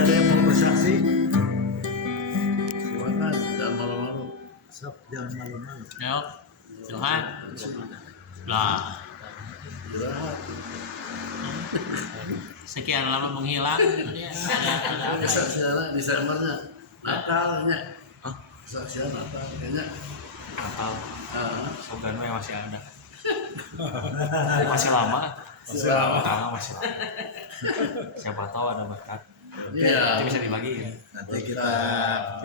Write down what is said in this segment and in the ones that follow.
Masih ada yang mau bersaksi? Silakan, jangan malu-malu. Sok, jangan malu-malu. Yuk, Tuhan. Lah, Istirahat. sekian lama menghilang. Ada Kesaksian Desembernya Natalnya. Kesaksian Natal kayaknya. Natal. Ah, Slogan masih ada. Masih lama. Masih lama. Masih lama. Siapa tahu ada berkat. Iya. Nanti bisa dibagi ya. Nanti kita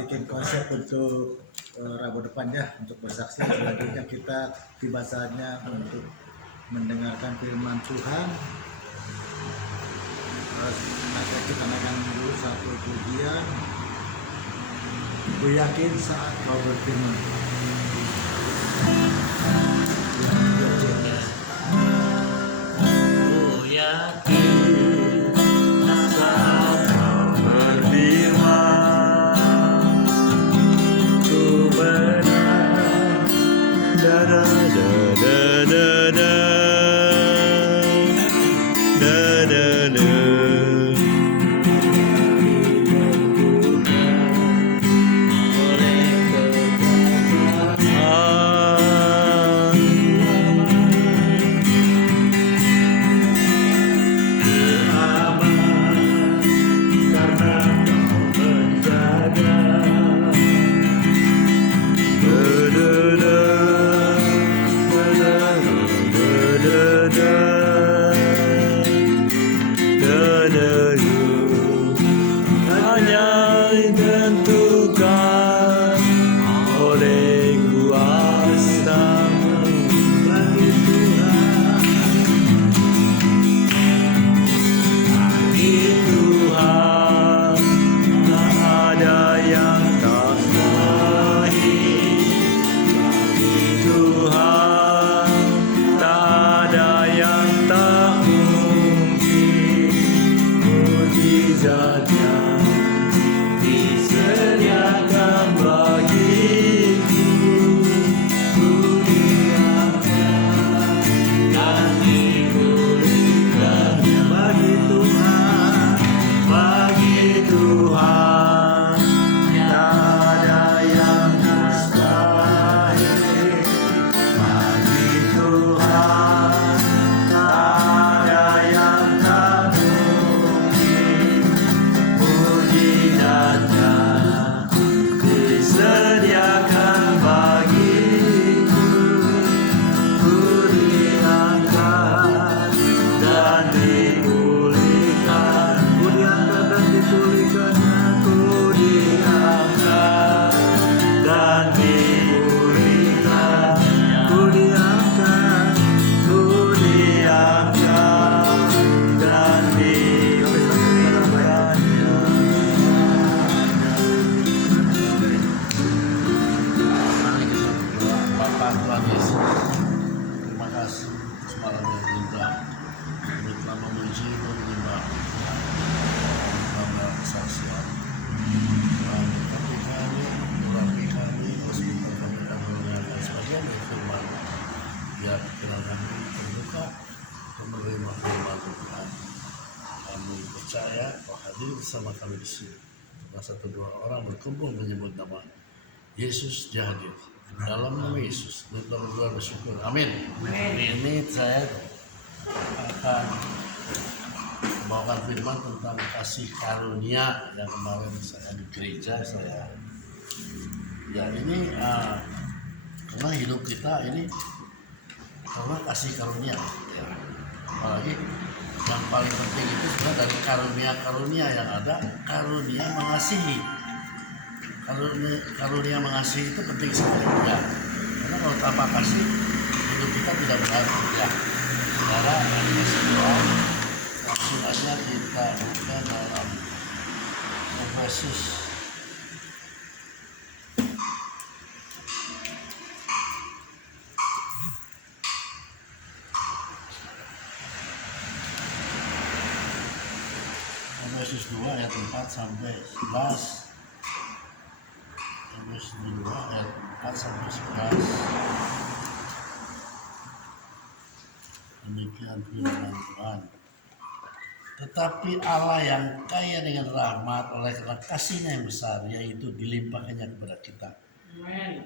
bikin konsep untuk Rabu depan ya, untuk bersaksi. Selanjutnya kita tiba saatnya untuk mendengarkan firman Tuhan. Terus nanti kita akan dulu satu pujian. Ku yakin saat kau berfirman. Ku yakin saat kau berfirman, ku benar. Da da da da da da da da da. Hanya ditentukan oleh kuasa-Mu bagi Tuhan, bagi Tuhan tak ada yang tak mustahil, bagi Tuhan tak ada yang tak mungkin. Mukjizatnya disediakan bagiku, ku diangkat dan dipulihkan bagi Tuhan, bagi Tuhan tak ada yang mustahil, bagi Tuhan tak ada yang tak mungkin. Mujizatnya disediakan bagiku, ku diangkat dan dipulihkan, ku diangkat dan dipulihkan, ku diangkat dan dipulihkan, ku diangkat, ku diangkat dan dipulihkan. Mari kita berdoa. Bapa Tuhan Yesus, terima kasih semalam yang indah. Kami telah memuji menyembah Tuhan, dalam kesaksian. Tuhan, berkati kami, urapi kami, hospital kami dan mendengarkan sebagian dari firman. Biar pikiran kami terbuka untuk menerima firman Tuhan. Kami percaya kau hadir bersama kami di sini. Setelah satu dua orang berkumpul menyebut nama Yesus, dia hadir. Dalam nama Yesus, kita berdoa bersyukur. Amin. Ini saya akan membawakan firman tentang kasih karunia yang kemarin saya di gereja saya. Ya ini karena hidup kita ini karena kasih karunia. Ya. Apalagi yang paling penting itu sebenarnya dari karunia-karunia yang ada, karunia mengasihi. Karunia mengasihi itu penting sekali ya. Karena kalau tanpa kasih hidup kita tidak berarti ya. Saudara, kasih doa langsung aja kita buka dalam Efesus Efesus 2 ayat 4 sampai 11. Efesus 2 ayat 4 sampai 11. Demikian firman Tuhan. Tetapi Allah yang kaya dengan rahmat oleh karena kasih-Nya yang besar, yaitu dilimpahkannya kepada kita,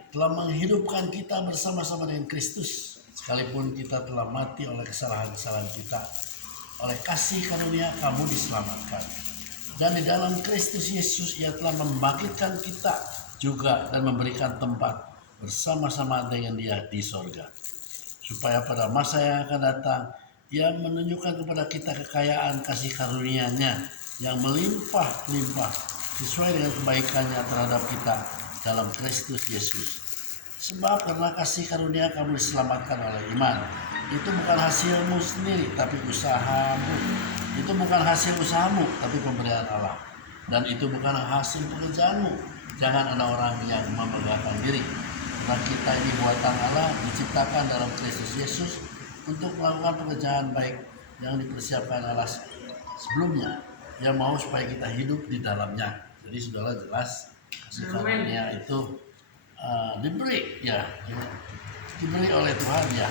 telah menghidupkan kita bersama-sama dengan Kristus, sekalipun kita telah mati oleh kesalahan-kesalahan kita. Oleh kasih karunia kamu diselamatkan. Dan di dalam Kristus Yesus Ia telah membangkitkan kita juga dan memberikan tempat bersama-sama dengan Dia di sorga, supaya pada masa yang akan datang Ia menunjukkan kepada kita kekayaan kasih karunia-Nya yang melimpah-limpah sesuai dengan kebaikan-Nya terhadap kita dalam Kristus Yesus. Sebab karena kasih karunia kamu diselamatkan oleh iman. Itu bukan hasilmu sendiri, tapi usahamu. Itu bukan hasil usahamu, tapi pemberian Allah. Dan itu bukan hasil pekerjaanmu. Jangan ada orang yang membanggakan diri. Karena kita ini buatan Allah, diciptakan dalam Kristus Yesus untuk melakukan pekerjaan baik yang dipersiapkan Allah sebelumnya. Yang mau supaya kita hidup di dalamnya. Jadi saudara jelas kasih karunia itu diberi oleh Tuhan ya.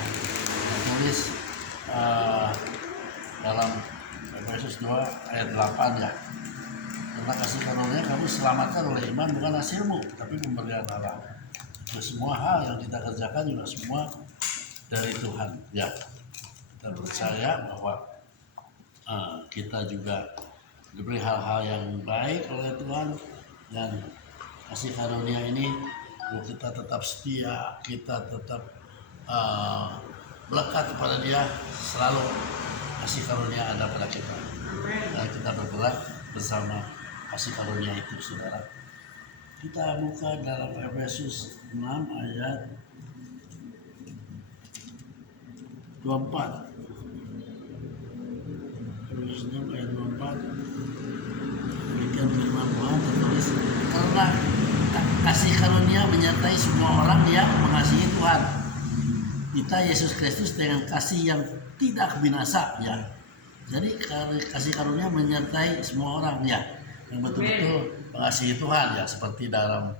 Tulis dalam Efesus 2 ayat 8 ya. Karena kasih karunia kamu selamatkan oleh iman, bukan hasilmu, tapi pemberian Allah. Itu semua hal yang kita kerjakan juga semua dari Tuhan ya. Kita percaya bahwa kita juga diberi hal-hal yang baik oleh Tuhan, dan kasih karunia ini kalau kita tetap setia, kita tetap melekat kepada Dia, selalu kasih karunia ada pada kita. Dan kita bergerak bersama kasih karunia itu, saudara. Kita buka dalam Efesus 6 ayat 24. Efesus 6 ayat 24. Demikian firman Tuhan tertulis, karena kasih karunia menyertai semua orang yang mengasihi Tuhan kita Yesus Kristus dengan kasih yang tidak binasa ya. Jadi kasih karunia menyertai semua orang ya, yang betul-betul mengasihi Tuhan ya, seperti dalam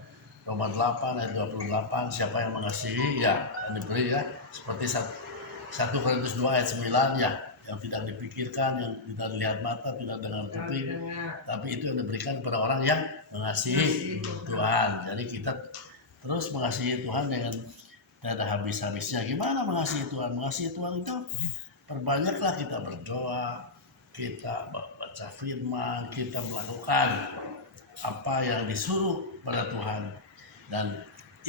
Roma 8 ayat 28, siapa yang mengasihi ya yang diberi ya, seperti 1 Korintus 2 ayat 9 ya, yang tidak dipikirkan, yang tidak dilihat mata, tidak dengar kuping, tapi itu yang diberikan kepada orang yang mengasihi Tuhan. Jadi kita terus mengasihi Tuhan dengan tidak ada habis-habisnya. Gimana mengasihi Tuhan? Mengasihi Tuhan itu perbanyaklah kita berdoa, kita baca firman, kita melakukan apa yang disuruh pada Tuhan. Dan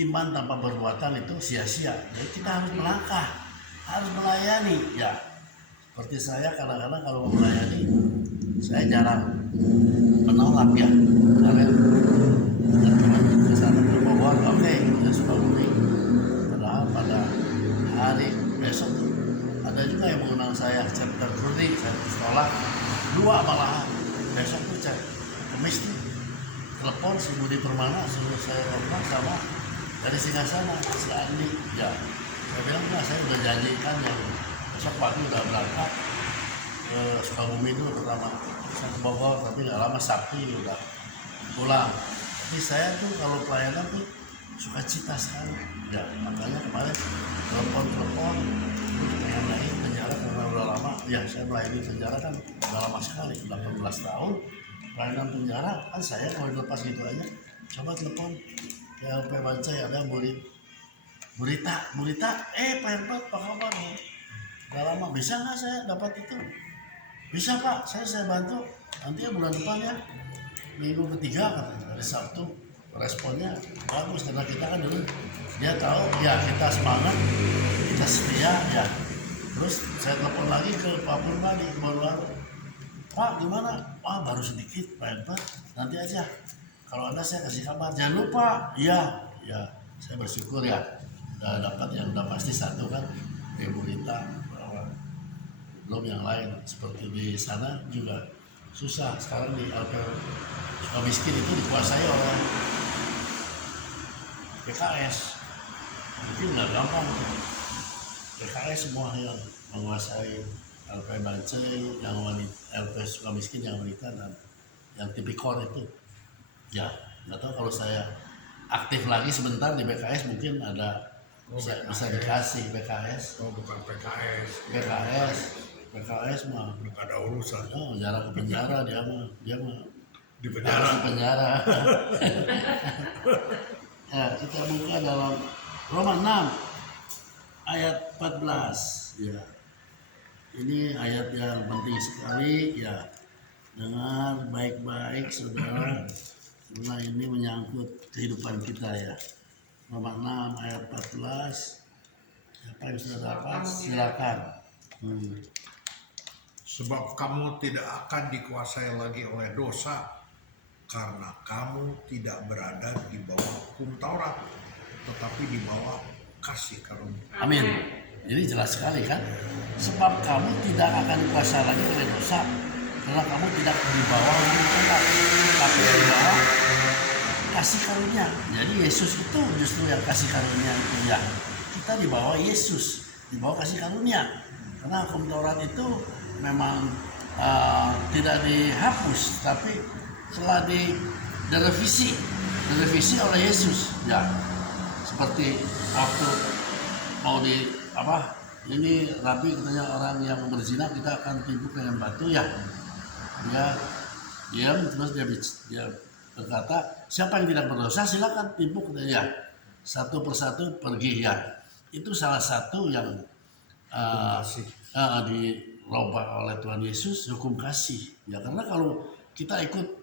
iman tanpa perbuatan itu sia-sia. Jadi kita harus melangkah, harus melayani ya. Seperti saya kadang-kadang kalau melayani, saya jarang menolak ya. Karena ke sana ke Bogor, oke, ya Sukabumi. Padahal pada hari besok ada juga yang mengundang saya, chapter Kurdi, saya sekolah 2 malahan. Besok tuh cek kemis tuh telepon si Budi Permana, suruh saya ngobrol sama dari Singasana, si Andi ya. Saya bilang enggak, saya udah janjikan yang besok pagi udah berangkat ke Sukabumi dulu pertama, saya ke Bogor, tapi nggak lama Sabtu udah pulang. Tapi saya tuh kalau pelayanan tuh suka cita sekali ya, makanya kemarin telepon pengen lain penjara karena udah lama ya. Saya melayani penjara kan udah lama sekali, 18 tahun pelayanan penjara kan. Saya kalau dilepas gitu aja, coba telepon ke LP Bancai, ada Burita, Pak Herbert, apa kabar? Udah lama, bisa nggak saya dapat itu? Bisa Pak, saya bantu. Nanti ya bulan depan ya, minggu ketiga katanya, hari Sabtu. Responnya bagus karena kita kan dulu dia tahu ya kita semangat, kita setia ya. Terus saya telepon lagi ke Pak Purba di baru-baru, Pak gimana? Wah baru sedikit Pak Herbert, nanti aja kalau ada saya kasih kabar. Jangan lupa ya saya bersyukur ya udah dapat yang udah pasti satu kan, Ibu Rita, bahwa belum yang lain. Seperti di sana juga susah sekarang di Alper Sukamiskin itu dikuasai oleh PKS, itu nggak gampang. PKS semua yang menguasai LP Bancai, yang LP Sukamiskin, yang wanita dan yang tipikor itu ya. Nggak tahu kalau saya aktif lagi sebentar di PKS mungkin ada bisa dikasih PKS. Oh bukan PKS. PKS mah Udah gak ada urusan jarang ke penjara, dia mah di harus penjara. ke penjara. Ya, kita buka dalam Roma 6 ayat 14. Ya, ini ayat yang penting sekali ya. Dengar baik-baik saudara, karena ini menyangkut kehidupan kita ya. Roma 6 ayat 14. Apa yang sudah dapat silakan. Sebab kamu tidak akan dikuasai lagi oleh dosa, karena kamu tidak berada di bawah hukum Taurat, tetapi di bawah kasih karunia. Amin. Ini jelas sekali kan? Sebab kamu tidak akan dikuasai lagi oleh dosa, karena kamu tidak di bawah hukum Taurat, tapi di bawah kasih karunia. Jadi Yesus itu justru yang kasih karunia itu ya. Kita di bawah Yesus, di bawah kasih karunia. Karena hukum Taurat itu memang tidak dihapus, tapi telah direvisi oleh Yesus. Ya, seperti waktu mau ini Rabi katanya orang yang berzina kita akan timpuk dengan batu ya. Dia diam terus dia berkata, siapa yang tidak berdosa silakan timpuk katanya. Ya, satu persatu pergi ya. Itu salah satu yang dirubah oleh Tuhan Yesus, hukum kasih. Ya, karena kalau kita ikut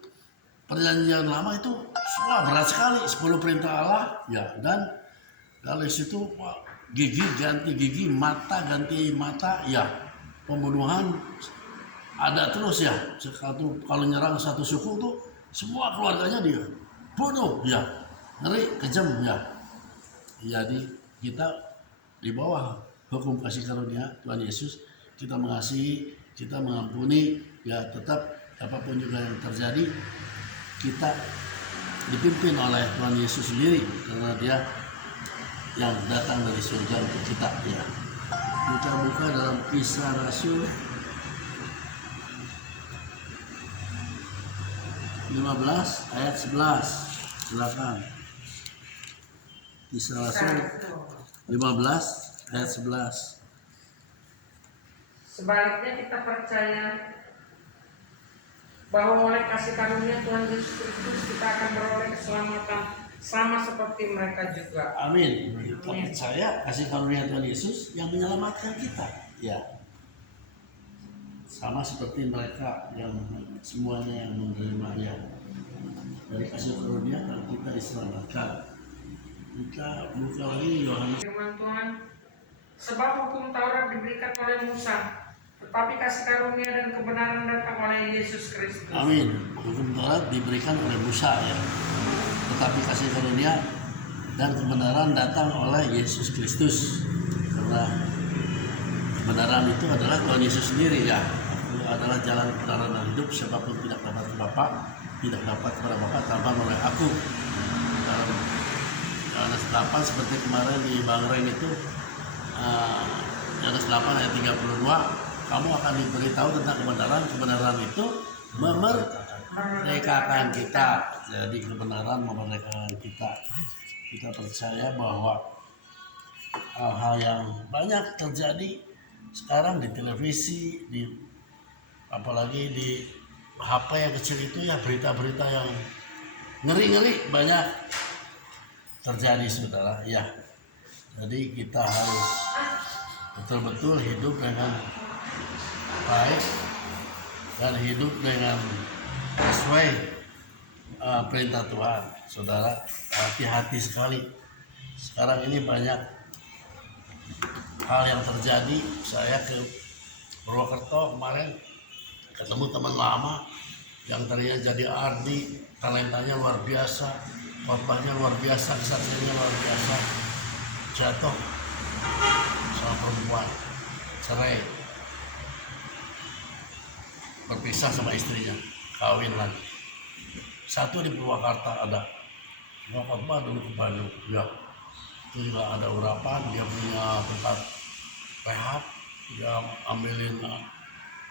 perjanjian lama itu semua berat sekali, 10 perintah Allah ya, dan dari situ gigi ganti gigi, mata ganti mata ya, pembunuhan ada terus ya. Kalau nyerang satu suku tuh semua keluarganya dia bunuh ya, ngeri kejam ya. Jadi kita di bawah hukum kasih karunia Tuhan Yesus, kita mengasihi, kita mengampuni ya, tetap apapun juga yang terjadi kita dipimpin oleh Tuhan Yesus sendiri, karena dia yang datang dari surga untuk kita ya. Kita buka dalam Kisah Rasul 15 ayat 11. Silakan. Kisah Rasul 15 ayat 11. Sebaliknya kita percaya bahwa oleh kasih karunia Tuhan Yesus Kristus kita akan beroleh keselamatan sama seperti mereka juga. Amin. Kita percaya kasih karunia Tuhan Yesus yang menyelamatkan kita. Ya. Sama seperti mereka yang semuanya yang menerima ya. Dari kasih karunia kita diselamatkan. Kita buka lagi Yohanes. Firman Tuhan, sebab hukum Taurat diberikan oleh Musa, tetapi kasih karunia dan kebenaran datang oleh Yesus Kristus. Amin. Hukum Taurat diberikan oleh Musa ya. Tetapi kasih karunia dan kebenaran datang oleh Yesus Kristus. Karena kebenaran itu adalah Tuhan Yesus sendiri ya. Itu adalah jalan kebenaran dan hidup, siapapun tidak dapat ke Bapa, tidak dapat kepada Bapa tanpa melalui aku. Dalam Yohanes 8 seperti kemarin di Bang Ren itu, Yohanes 8 ayat 32, kamu akan diberitahu tentang kebenaran itu memerdekakan kita. Jadi kebenaran memerdekakan kita. Kita percaya bahwa hal-hal yang banyak terjadi sekarang di televisi, apalagi di HP yang kecil itu ya, berita-berita yang ngeri-ngeri banyak terjadi saudara ya. Jadi kita harus betul-betul hidup dengan baik dan hidup dengan sesuai perintah Tuhan. Saudara, hati-hati sekali. Sekarang ini banyak hal yang terjadi. Saya ke Purwokerto kemarin ketemu teman lama yang tadinya jadi ardi, talentanya luar biasa, khotbahnya luar biasa, kesaksiannya luar biasa, jatuh sama perempuan, cerai, berpisah sama istrinya, kawin lagi. Satu di Purwakarta ada, mau khotbah dulu ke Bandung, ya itu juga ada urapan, dia punya tempat rehab, dia ambilin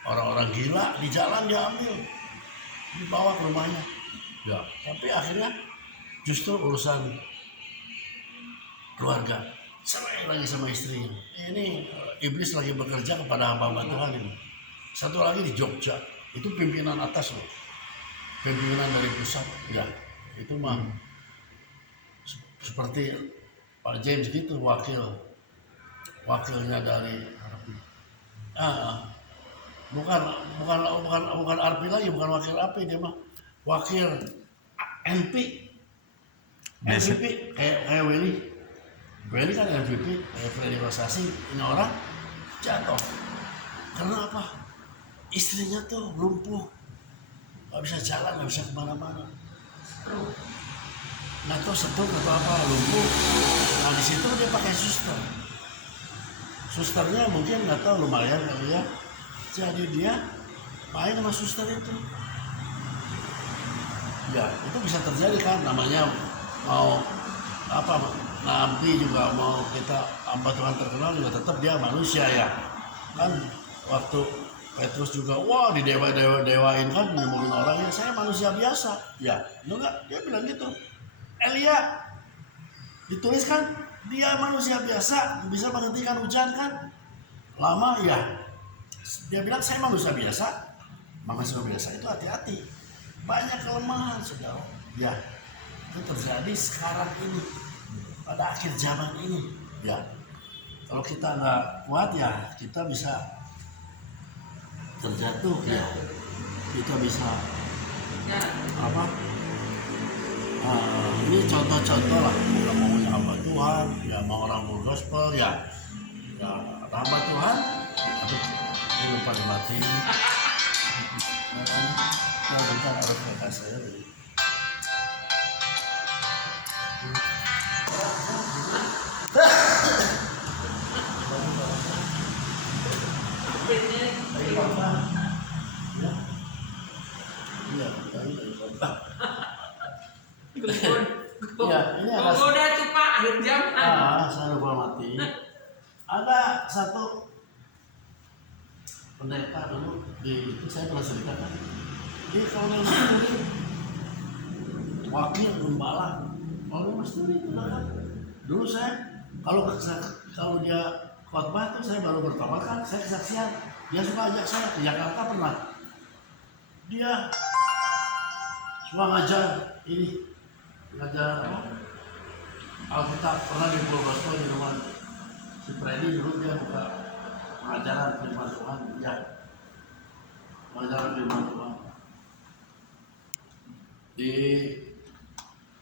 orang-orang gila di jalan, dia ambil dibawa ke rumahnya ya. Tapi akhirnya justru urusan keluarga, cerai lagi sama istrinya. Ini iblis lagi bekerja kepada hamba-hamba Tuhan ini. satu lagi di Jogja, itu pimpinan atas loh, pimpinan dari pusat, ya itu mah seperti Pak James gitu, wakilnya dari bukan Arpi lagi, bukan wakil Arpi, dia mah wakil NP, MVP kayak Willy kan MVP, kayak Freddy Rosasi. Ini orang jatuh karena apa? Istrinya tuh lumpuh, nggak bisa jalan, nggak bisa kemana-mana, nggak tahu stroke atau apa, lumpuh. Nah di situ dia pakai susternya mungkin nggak tahu lumayan kali ya, jadi dia main sama suster itu. Ya itu bisa terjadi kan, namanya mau apa, Nabi juga mau kita hamba Tuhan terkenal juga tetap dia manusia ya kan. Waktu Petrus juga wah didewain kan, nyembuhin orang, ya saya manusia biasa ya, enggak, dia bilang gitu. Elia dituliskan dia manusia biasa, bisa menghentikan hujan kan lama ya, dia bilang saya manusia biasa. Manusia biasa itu hati-hati, banyak kelemahan saudara ya. Itu terjadi sekarang ini, pada akhir zaman ini ya. Kalau kita nggak kuat ya kita bisa terjatuh ya, kita bisa apa, ini contoh-contoh lah, kita mau hamba Tuhan ya, mau orang gospel ya, hamba Tuhan. Aduh, ini lupa dimatiin. Nah, bentar harus kakak saya tadi. Ya, ini ada itu Pak, akhir jam. saya lupa mati. Ada satu pendeta dulu itu saya pernah ceritakan. Dia kalau Masturi wakil gembala, kalau Masturi itu kan. Dulu saya kalau dia khotbah tuh saya baru bertobat kan, saya kesaksian. Dia suka ajak saya ke Jakarta, pernah. Dia suka ngajar apa? Alkitab, pernah di Pulau Gospel di rumah si Freddy dulu, dia buka pengajaran firman Tuhan, ya, pengajaran firman Tuhan di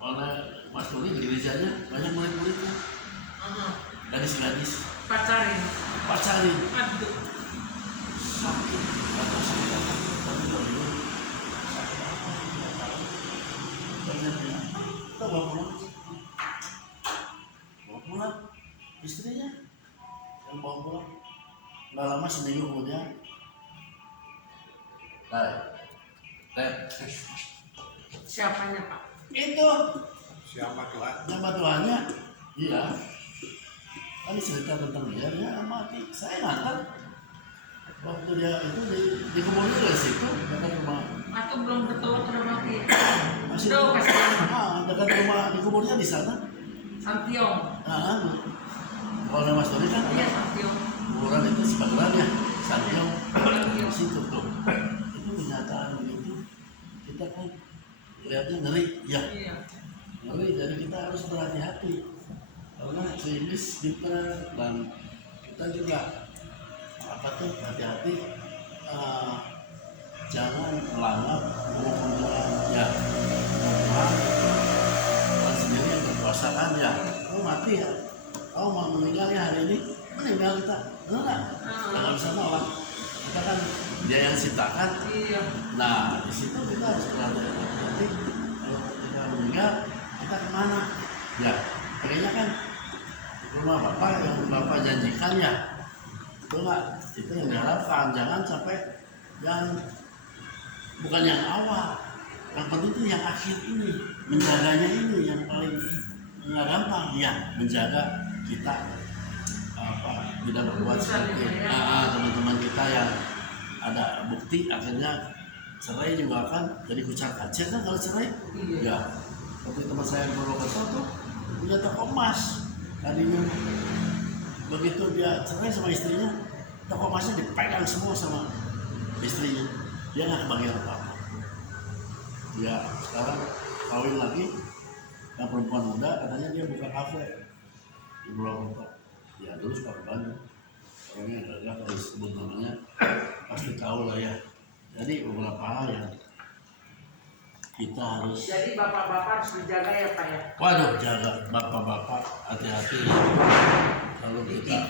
oleh Mas Tuli di gerejanya, banyak murid-muridnya, gadis-gadis Pacarin. Aduh. Sakit atau sakit apa, tapi dulu sakit apa, tidak tahu. Banyak bilang, kita bawa pulang istrinya yang bawa pulang. Nggak lama, seminggu kemudian Siapanya Pak? itu Siapa Tuhan? nama Tuhannya, iya kan cerita tentang dia mati. Saya ngantar waktu dia itu di kebun itu dari situ dekat rumah, Atau belum bertobat udah mati? masih Udah kasih dekat rumah di kuburnya di sana. Santiong. Kalau Mas Doni kan Iya Santiong. kuburan itu sebagian ya, Santiong di situ tuh. Itu kenyataan begitu, kita kan lihatnya ngeri ya, Iya. ngeri. Jadi kita harus berhati-hati karena klinis kita, dan kita juga apa tuh hati-hati, jangan melanggar hukum Tuhan ya. Tuhan sendiri yang berkuasa kan ya. Kamu mati ya, kamu mau meninggalnya hari ini, meninggal kita enggak, jangan bisa nolak. Kita kan dia yang ciptakan. Iya. Nah di situ kita harus berhati-hati. Kalau kita meninggal kita kemana ya, kayaknya kan rumah Bapak yang Bapak janjikan ya, itu enggak, itu yang diharapkan. Jangan sampai yang bukan yang awal, yang penting itu yang akhir ini, menjaganya ini yang paling nggak gampang ya, menjaga kita apa tidak berbuat seperti teman-teman kita yang ada bukti akhirnya cerai juga kan jadi kucar kacir kan kalau cerai. Ya seperti teman saya yang Purwokerto tuh punya toko emas, tadinya begitu dia cerai sama istrinya, toko emasnya dipegang semua sama istrinya, dia nggak kebagian apa-apa. Dia sekarang kawin lagi, yang perempuan muda katanya dia buka kafe di Pulau Kota. Ya dulu suka ke Bandung. Orangnya adalah kalau disebut namanya pasti tahu lah ya. Jadi beberapa hal yang kita harus. Jadi bapak-bapak harus dijaga ya Pak ya. Waduh, jaga bapak-bapak, hati-hati ya. Kalau kita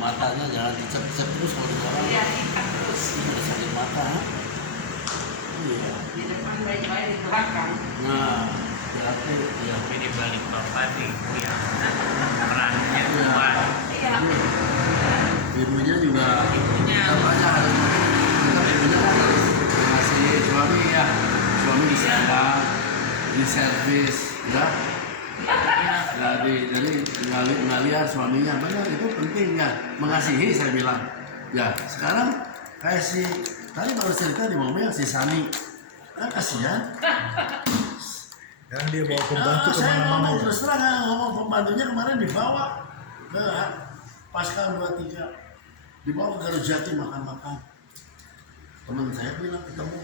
matanya jangan dicep-cep terus kalau di orang. Iya, ikat terus. Ada sakit mata. Iya. Di depan baik-baik, di belakang. Nah, berarti ya. Tapi di balik bapak nih, ya perannya kuat. Iya. Ibunya juga. Ibunya. Apa aja harus. Ibunya kan harus ngasih suami ya. Suami disandang, di servis, ya. Jadi nggak lihat suaminya, benar itu penting ya, mengasihi saya bilang. Ya sekarang kayak si tadi baru cerita di mobil si Sani, kan kasihan. Dan dia bawa pembantu Saya kemana-mana ngomong ya. terus terang, ngomong pembantunya kemarin dibawa ke Pasca 23, dibawa ke Garut Jati makan-makan. Teman saya bilang ketemu,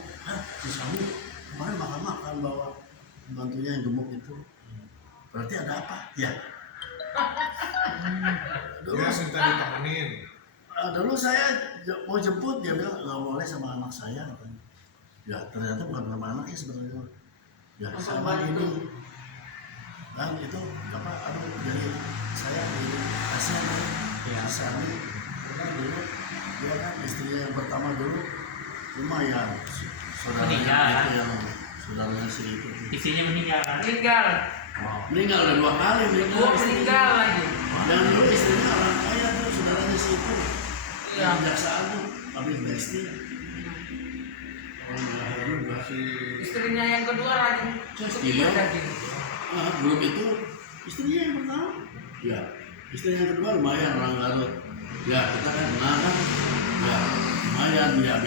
si Sani kemarin makan-makan bawa pembantunya yang gemuk itu. Berarti ada apa? Ya. Dulu, Dia minta ditemenin. dulu saya mau jemput, dia bilang nggak boleh sama anak saya katanya. Ya ternyata bukan sama anaknya sebenarnya. Ya sama ini. Dan itu apa? Aduh, jadi saya di kasihan ya Sani. Karena dulu dia kan istrinya yang pertama dulu lumayan. Saudaranya Meninggal. itu yang saudaranya si itu. Istrinya meninggal. Meninggal. Meninggal udah 2 kali meninggal. Gua istrinya. meninggal lagi. Dan dulu istrinya orang kaya tuh, saudaranya si itu. Iya. Yang kejaksaan tuh, pabrik tekstil. Orang Malaya juga. Istrinya yang kedua lagi. Iya. Lagi. Nah, belum itu istrinya yang pertama. Ya, istrinya yang kedua lumayan orang Garut. Ya, kita kan kenal kan. Ya, lumayan biar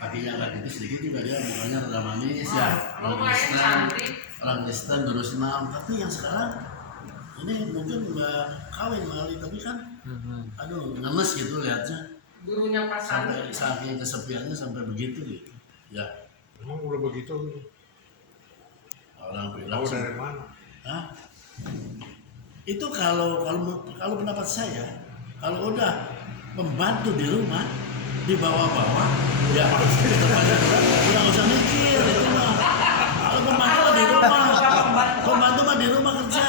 kakinya agak tipis sedikit juga dia, mukanya rada manis ya. Lumayan cantik. Orang Kristen dulu senam, tapi yang sekarang ini mungkin nggak kawin kali, tapi kan aduh ngenes gitu lihatnya, Gurunya Pak sampai Sani. saking kesepiannya sampai begitu gitu ya. Emang udah begitu? Orang bilang Tahu dari mana? Hah? Itu kalau pendapat saya, kalau udah pembantu di rumah dibawa-bawa ya udah nggak usah mikir itu mah. Kalau pembantu mah di rumah kerja.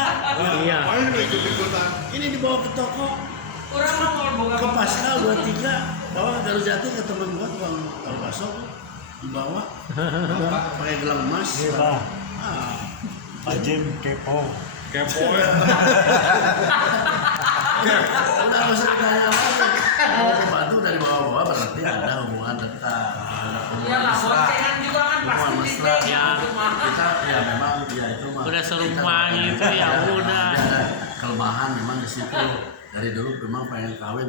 Iya. Main ikut-ikutan. Ini dibawa ke toko, Orang mau boga ke Pascal 23, bawa ke Garut Jati ke temen gua tukang tahu bakso, dibawa pakai gelang emas. Iya, Pak. Ah, Pak Jim kepo. Kepo ya. udah nggak usah ditanya lagi. Kalau pembantu dari bawah-bawah berarti ada hubungan dekat, ada hubungan Iya lah, mesra. boncengan juga kan Hubungan pasti mesra. di Ya. Kita ya memang ya itu mah. Udah serumah kita gitu, ya udah. Ada kelemahan memang di situ. Dari dulu memang pengen kawin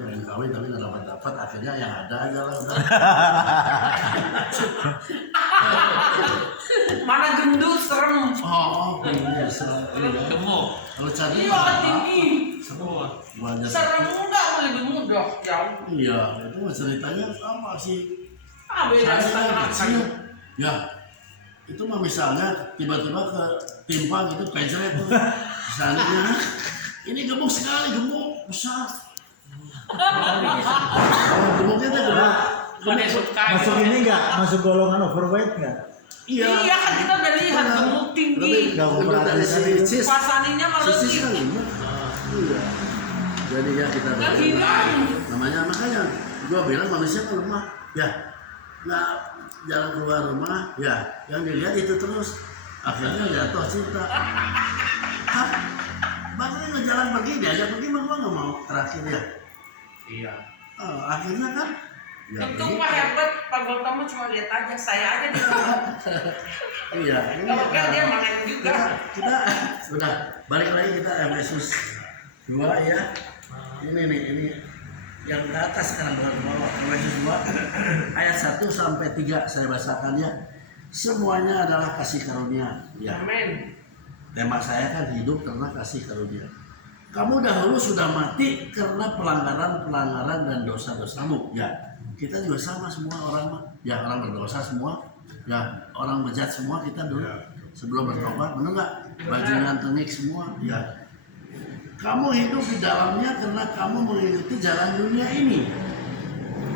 tapi nggak dapat akhirnya yang ada aja lah udah. Mana gendut serem. Oh, iya serem. Gemuk. Kalau cantik Iya tinggi. Semua. banyak. Serem enggak lebih mudah jauh. Iya, itu mah ceritanya sama sih. Beda Saya setengah kan kecil, kali. ya itu mah misalnya tiba-tiba ke timpang itu pejret tuh, misalnya ini gemuk sekali, gemuk besar. Gemuknya tuh gemuk. Pada suka. Masuk ini enggak? Masuk golongan overweight enggak? Iya kan kita udah lihat gemuk tinggi. Nggak Lebih dari si cis, Pasaninya malah si cis kan gemuk. Iya. Jadi ya kita Nggak hilang. namanya makanya gua bilang manusia kan lemah, ya nggak jalan keluar rumah, ya yang dilihat itu terus akhirnya jatuh cinta. Hah? Makanya nggak jalan pergi diajak pergi mah gua nggak mau terakhir ya. Iya. Akhirnya kan ya Tentu begitu. Pak hebat, Pak Gotama cuma lihat aja, saya aja di rumah. Iya, ini Kalau enggak dia makan juga. kita sudah balik lagi kita Efesus 2 ya. Ini yang ke atas sekarang bukan ke bawah. Efesus 2 ayat 1 sampai 3 saya bacakan ya. Semuanya adalah kasih karunia. Ya. Amin. Tema saya kan hidup karena kasih karunia. Kamu dahulu sudah mati karena pelanggaran dan dosa-dosamu. Ya. kita juga sama semua orang, ya orang berdosa semua, ya orang bejat semua kita dulu sebelum bertobat, benar nggak? Bajingan tengik semua, ya. Kamu hidup di dalamnya karena kamu mengikuti jalan dunia ini,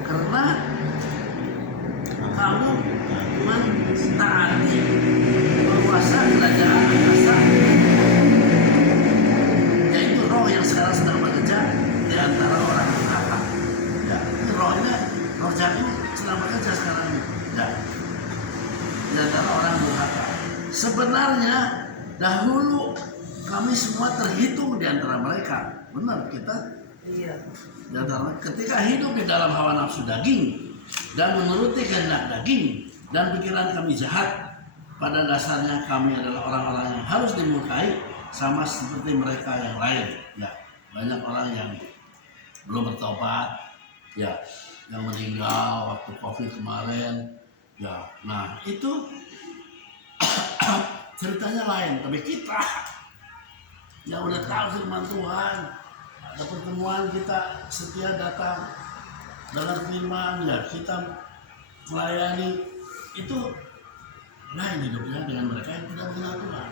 karena kamu mentaati penguasa kerajaan angkasa, yaitu roh yang sekarang sedang bekerja di antara orang durhaka. Ya, ini rohnya, roh jahat ini sedang bekerja sekarang ini. Ya, di antara orang durhaka. Sebenarnya dahulu kami semua terhitung di antara mereka. Benar, kita di antara ketika hidup di dalam hawa nafsu daging dan menuruti kehendak daging dan pikiran kami jahat, pada dasarnya kami adalah orang-orang yang harus dimurkai sama seperti mereka yang lain. Ya, banyak orang yang belum bertobat, ya, yang meninggal waktu COVID kemarin. Ya, nah itu ceritanya lain. Tapi kita yang udah tahu firman Tuhan, ada pertemuan kita setia datang dengan firman, ya kita melayani, itu lain hidupnya dengan mereka yang tidak mengenal Tuhan.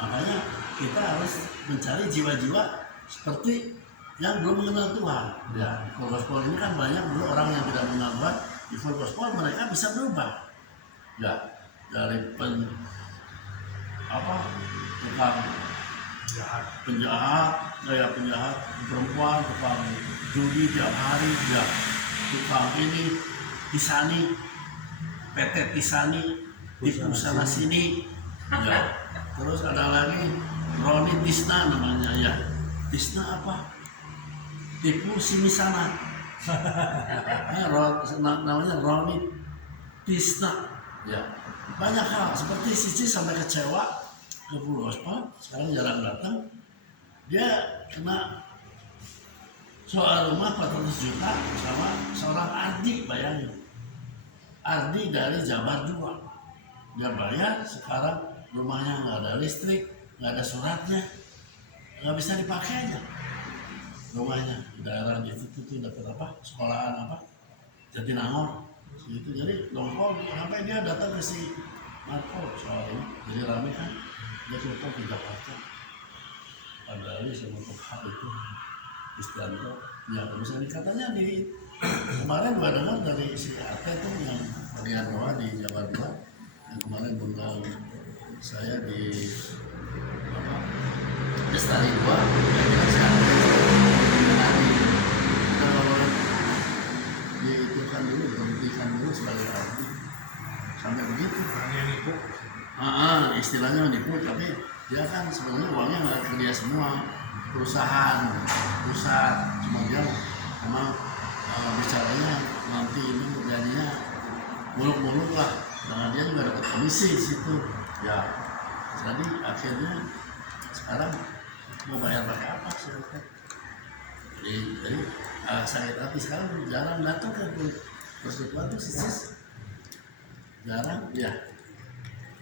Makanya kita harus mencari jiwa-jiwa seperti yang belum mengenal Tuhan. Ya, full gospel ini kan banyak dulu orang yang tidak mengenal Tuhan. Di full gospel mereka bisa berubah. Ya, dari tukang penjahat, kayak penjahat perempuan, tukang judi tiap hari, ya, tukang ini, Tisani, PT Tisani, tipu sana sini, ya. Terus ada lagi Roni Tisna namanya, ya. Tisna apa? Tipu sini sana. Namanya Roni Tisna, ya. Banyak hal seperti Cici sampai kecewa ke full gospel, sekarang jarang datang. Dia kena soal rumah 400 juta sama seorang Ardi, bayangin. Ardi dari Jabar juga. Dia bayar, sekarang rumahnya nggak ada listrik, nggak ada suratnya, nggak bisa dipakai aja. Rumahnya di daerah itu tuh dapat apa? Sekolahan apa? Jatinangor. Gitu. Jadi dongkol sampai dia datang ke si Marco soal ini. Jadi rame kan. Dia telepon ke Jakarta. Padahal sama Pak itu Istianto. Ya misalnya katanya di kemarin gua dengar dari si Ate tuh yang bagian bawah di Jawa Barat yang kemarin undang saya di apa? Lestari 2 yang bilang saya diitukan dulu, berhentikan dulu sebagai arti sampai begitu. Istilahnya menipu, tapi dia kan sebenarnya uangnya nggak ke dia semua, perusahaan pusat, cuma dia memang bicaranya nanti ini jadinya muluk-muluk lah, karena dia juga dapat komisi di situ, ya. Jadi akhirnya sekarang mau bayar pakai apa sih? Jadi sakit hati sekarang jarang datang ke persekutuan tuh sis, jarang, ya.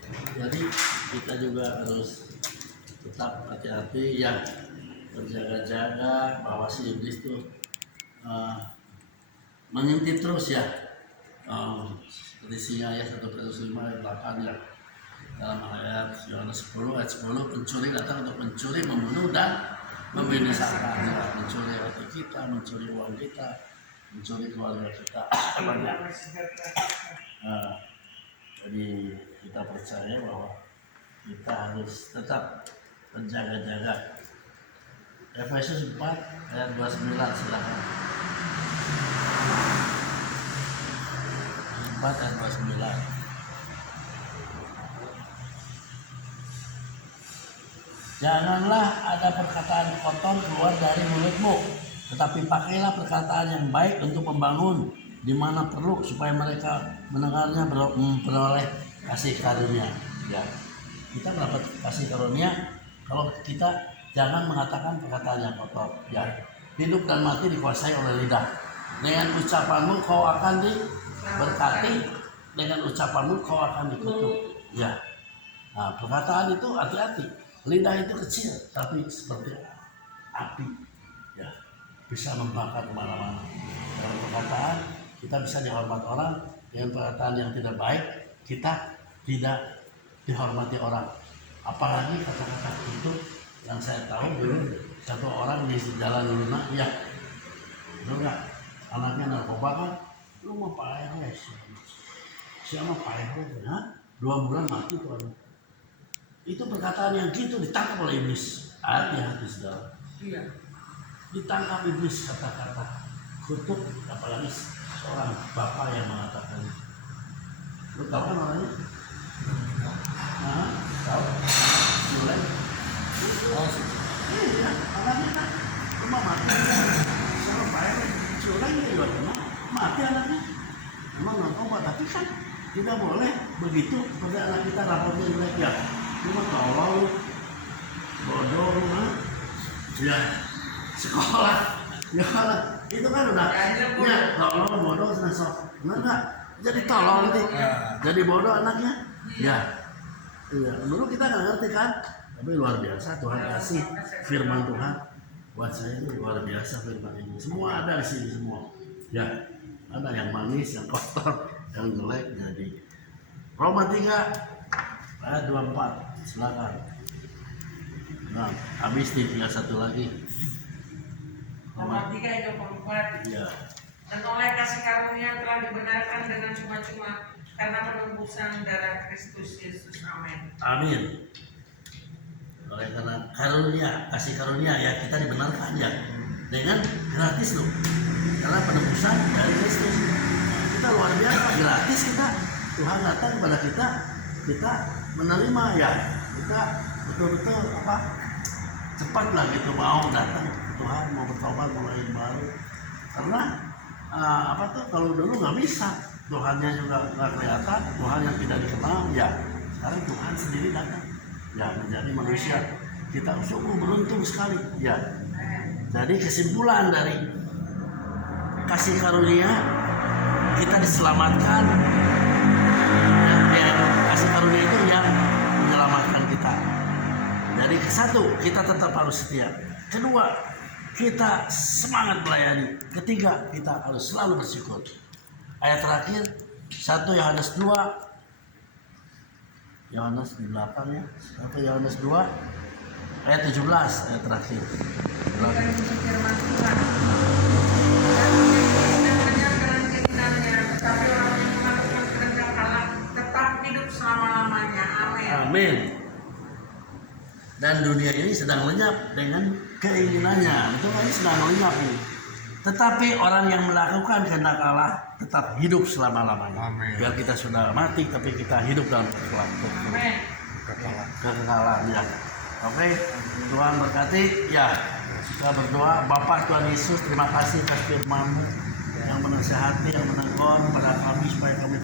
Jadi kita juga harus tetap hati-hati, ya, berjaga-jaga bahwa si iblis tuh mengintip terus, ya, seperti singa ya 1 Petrus 5 ayat 8, ya, dalam ayat Yohanes 10 ayat 10, pencuri datang untuk mencuri, membunuh dan membinasakan, ya, mencuri hati kita, mencuri uang kita, mencuri keluarga kita. Jadi kita percaya bahwa kita harus tetap menjaga-jaga. Efesus 4 ayat 29, silakan. 4 ayat 29. Janganlah ada perkataan kotor keluar dari mulutmu, tetapi pakailah perkataan yang baik untuk membangun di mana perlu, supaya mereka mendengarnya beroleh kasih karunia. Ya, kita mendapat kasih karunia kalau kita jangan mengatakan perkataan yang kotor. Ya, hidup dan mati dikuasai oleh lidah. Dengan ucapanmu kau akan diberkati, dengan ucapanmu kau akan dikutuk. Ya, nah, perkataan itu hati-hati. Lidah itu kecil, tapi seperti api, ya, bisa membakar kemana-mana. Dalam perkataan kita bisa dihormat orang, dengan perkataan yang tidak baik kita tidak dihormati orang. Apalagi kata-kata itu yang saya tahu dulu, satu orang di jalan Luna, ya, betul nggak? Anaknya narkoba kan, lu mau Pak RW, siapa Pak RW? Hah? 2 bulan mati tuh anak. Itu perkataan yang gitu ditangkap oleh iblis. Hati-hati saudara. Iya. Ditangkap iblis kata-kata kutuk, apalagi seorang bapak yang mengatakan. Lu tahu kan orangnya? Nah, tahu? Mulai. Iya, anaknya kan cuma mati. Sama Pak RW, Sulai juga kena mati anaknya. Emang narkoba, tapi kan tidak boleh begitu pada anak kita raportnya jelek ya. Cuma tolong bodoh lu, ya sekolah ya itu kan udah ya tolong bodoh sok enggak jadi tolong nanti jadi bodoh anaknya ya. Iya, dulu kita nggak ngerti kan, tapi luar biasa Tuhan kasih firman Tuhan buat saya itu luar biasa firman ini. Semua ada di sini semua. Ya, ada yang manis, yang kotor, yang jelek. Jadi Roma 3 ayat 24, silakan. Nah, habis tinggal satu lagi. Roma 3 ayat 24. Iya. Dan oleh kasih karunia telah dibenarkan dengan cuma-cuma karena penebusan darah Kristus Yesus. Amin. Amin. Oleh karena karunia, kasih karunia ya kita dibenarkan ya dengan gratis loh. Karena penebusan dari Kristus. Kita luar biasa gratis kita. Tuhan datang kepada kita, kita menerima ya. Kita betul-betul cepatlah gitu mau datang ke Tuhan, mau bertobat mulai baru. Karena kalau dulu nggak bisa, Tuhannya juga nggak kelihatan, Tuhan yang tidak dikenal ya. Sekarang Tuhan sendiri datang ya menjadi manusia. Kita sungguh beruntung sekali ya. Jadi kesimpulan dari kasih karunia kita diselamatkan ya, kasih karunia itu yang menyelamatkan kita. Jadi satu, kita tetap harus setia. Kedua, kita semangat melayani. Ketiga, kita harus selalu bersyukur. Ayat terakhir 1 Yohanes 2 Yohanes 8 ya. 1 Yohanes 2 ayat 17 ayat terakhir. Bukan firman Tuhan. Dan tidak menyerahkan keinginannya, tetapi orang yang melakukan kehendak Allah tetap hidup selama-lamanya. Amin. Amin. Dan dunia ini sedang lenyap dengan keinginannya. Itu kan sedang lenyap ini. Tetapi orang yang melakukan kehendak Allah tetap hidup selama-lamanya. Amin. Biar kita sudah mati tapi kita hidup dalam Amin. kekekalan ya. Oke, Tuhan berkati ya. Kita berdoa, Bapa Tuhan Yesus, terima kasih atas firman-Mu yang menasihati, yang menegur pada kami supaya kami